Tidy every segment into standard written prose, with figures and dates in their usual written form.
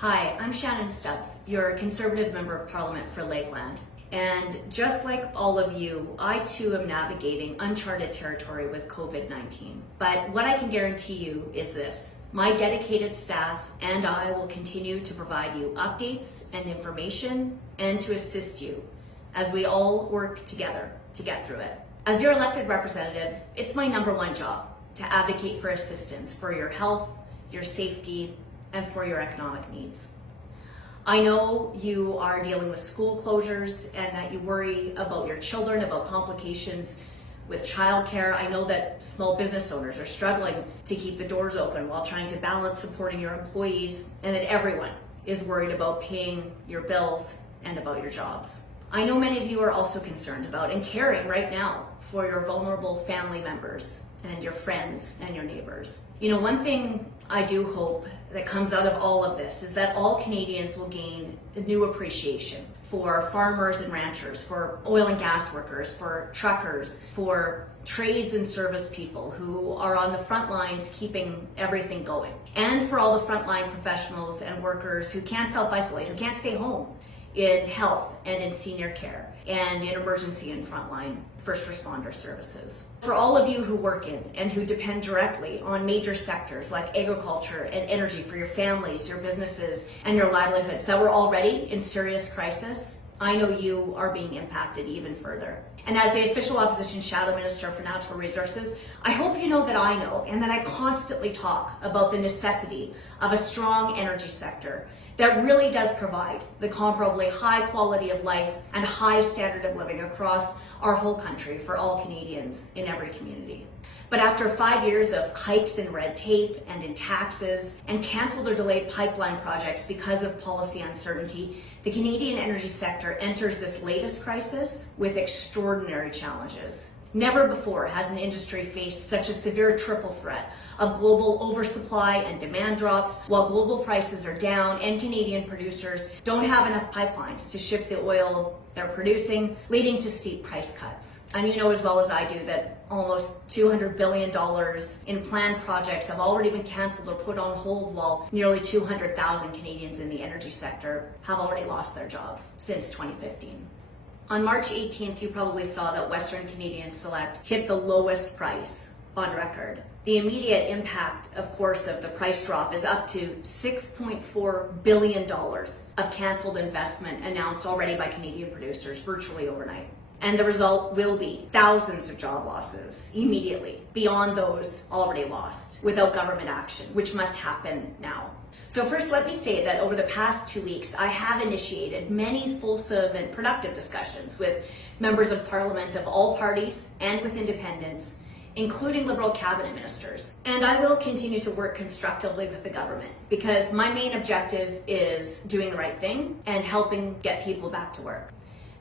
Hi, I'm Shannon Stubbs, your Conservative Member of Parliament for Lakeland. And just like all of you, I too am navigating uncharted territory with COVID-19. But what I can guarantee you is this: my dedicated staff and I will continue to provide you updates and information and to assist you as we all work together to get through it. As your elected representative, it's my number one job to advocate for assistance for your health, your safety, and for your economic needs. I know you are dealing with school closures and that you worry about your children, about complications with childcare. I know that small business owners are struggling to keep the doors open while trying to balance supporting your employees, and that everyone is worried about paying your bills and about your jobs. I know many of you are also concerned about and caring right now for your vulnerable family members and your friends and your neighbors. You know, one thing I do hope that comes out of all of this is that all Canadians will gain a new appreciation for farmers and ranchers, for oil and gas workers, for truckers, for trades and service people who are on the front lines keeping everything going, and for all the frontline professionals and workers who can't self-isolate, who can't stay home in health and in senior care and in emergency and frontline first responder services. For all of you who work in and who depend directly on major sectors like agriculture and energy for your families, your businesses, and your livelihoods that were already in serious crisis, I know you are being impacted even further. And as the official opposition shadow minister for natural resources, I hope you know that I know and that I constantly talk about the necessity of a strong energy sector that really does provide the comparably high quality of life and high standard of living across our whole country for all Canadians in every community. But after 5 years of hikes in red tape and in taxes and canceled or delayed pipeline projects because of policy uncertainty, the Canadian energy sector enters this latest crisis with extraordinary challenges. Never before has an industry faced such a severe triple threat of global oversupply and demand drops, while global prices are down and Canadian producers don't have enough pipelines to ship the oil they're producing, leading to steep price cuts. And you know as well as I do that almost $200 billion in planned projects have already been canceled or put on hold, while nearly 200,000 Canadians in the energy sector have already lost their jobs since 2015. On March 18th, you probably saw that Western Canadian Select hit the lowest price on record. The immediate impact, of course, of the price drop is up to $6.4 billion of canceled investment announced already by Canadian producers virtually overnight. And the result will be thousands of job losses immediately, beyond those already lost, without government action, which must happen now. So first, let me say that over the past 2 weeks, I have initiated many fulsome and productive discussions with members of Parliament of all parties and with independents, including Liberal cabinet ministers. And I will continue to work constructively with the government because my main objective is doing the right thing and helping get people back to work.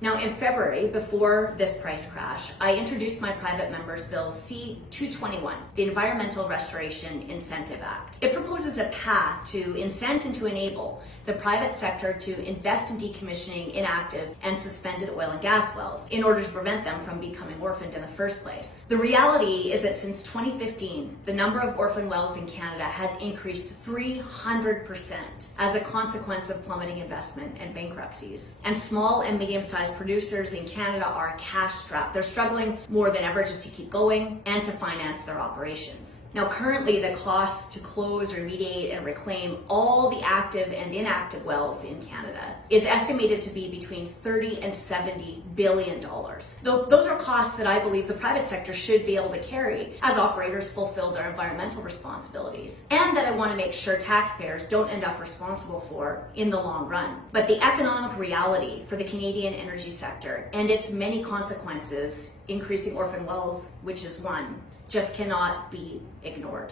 Now, in February, before this price crash, I introduced my private member's bill C-221, the Environmental Restoration Incentive Act. It proposes a path to incent and to enable the private sector to invest in decommissioning inactive and suspended oil and gas wells in order to prevent them from becoming orphaned in the first place. The reality is that since 2015, the number of orphan wells in Canada has increased 300% as a consequence of plummeting investment and bankruptcies. And small and medium-sized producers in Canada are cash-strapped. They're struggling more than ever just to keep going and to finance their operations. Now, currently, the cost to close, remediate, and reclaim all the active and inactive wells in Canada is estimated to be between $30 and $70 billion. Those are costs that I believe the private sector should be able to carry as operators fulfill their environmental responsibilities, and that I want to make sure taxpayers don't end up responsible for in the long run. But the economic reality for the Canadian energy sector and its many consequences, increasing orphan wells, which is one, just cannot be ignored.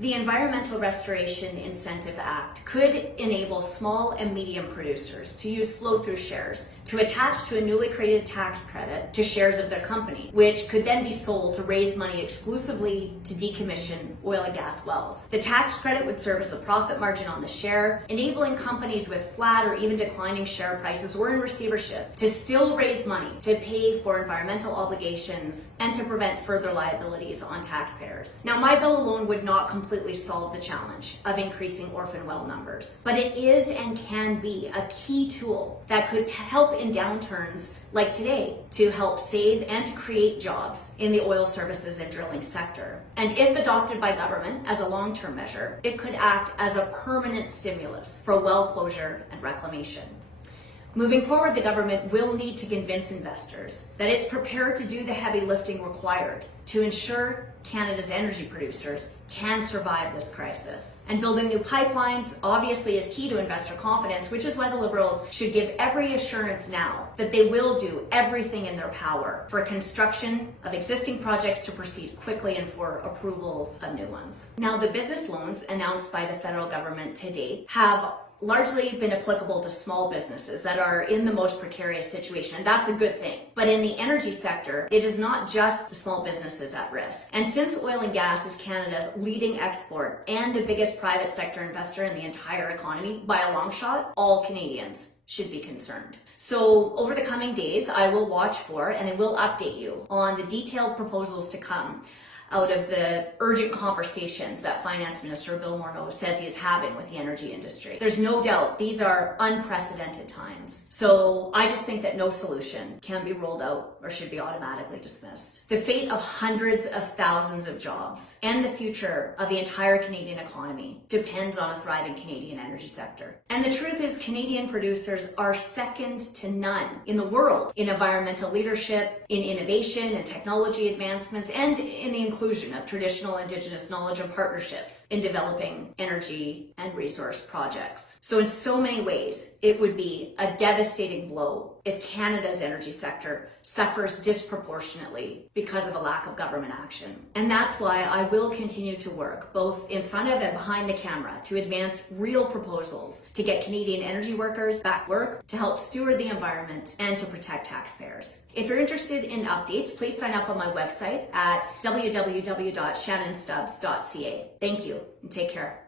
The Environmental Restoration Incentive Act could enable small and medium producers to use flow-through shares to attach to a newly created tax credit to shares of their company, which could then be sold to raise money exclusively to decommission oil and gas wells. The tax credit would serve as a profit margin on the share, enabling companies with flat or even declining share prices or in receivership to still raise money to pay for environmental obligations and to prevent further liabilities on taxpayers. Now, my bill alone would not completely completely solve the challenge of increasing orphan well numbers, but it is and can be a key tool that could help in downturns like today to help save and to create jobs in the oil services and drilling sector. And if adopted by government as a long-term measure, it could act as a permanent stimulus for well closure and reclamation. Moving forward, the government will need to convince investors that it's prepared to do the heavy lifting required to ensure Canada's energy producers can survive this crisis. And building new pipelines obviously is key to investor confidence, which is why the Liberals should give every assurance now that they will do everything in their power for construction of existing projects to proceed quickly and for approvals of new ones. Now, the business loans announced by the federal government to date have largely been applicable to small businesses that are in the most precarious situation. That's a good thing. But in the energy sector, it is not just the small businesses at risk. And since oil and gas is Canada's leading export and the biggest private sector investor in the entire economy by a long shot, all Canadians should be concerned. So over the coming days, I will watch for and I will update you on the detailed proposals to come out of the urgent conversations that Finance Minister Bill Morneau says he is having with the energy industry. There's no doubt these are unprecedented times. So I just think that no solution can be rolled out or should be automatically dismissed. The fate of hundreds of thousands of jobs and the future of the entire Canadian economy depends on a thriving Canadian energy sector. And the truth is, Canadian producers are second to none in the world in environmental leadership, in innovation and technology advancements, and in the inclusion of traditional Indigenous knowledge and partnerships in developing energy and resource projects. So in so many ways, it would be a devastating blow if Canada's energy sector suffers disproportionately because of a lack of government action. And that's why I will continue to work both in front of and behind the camera to advance real proposals to get Canadian energy workers back to work, to help steward the environment, and to protect taxpayers. If you're interested in updates, please sign up on my website at www.shannonstubbs.ca. Thank you and take care.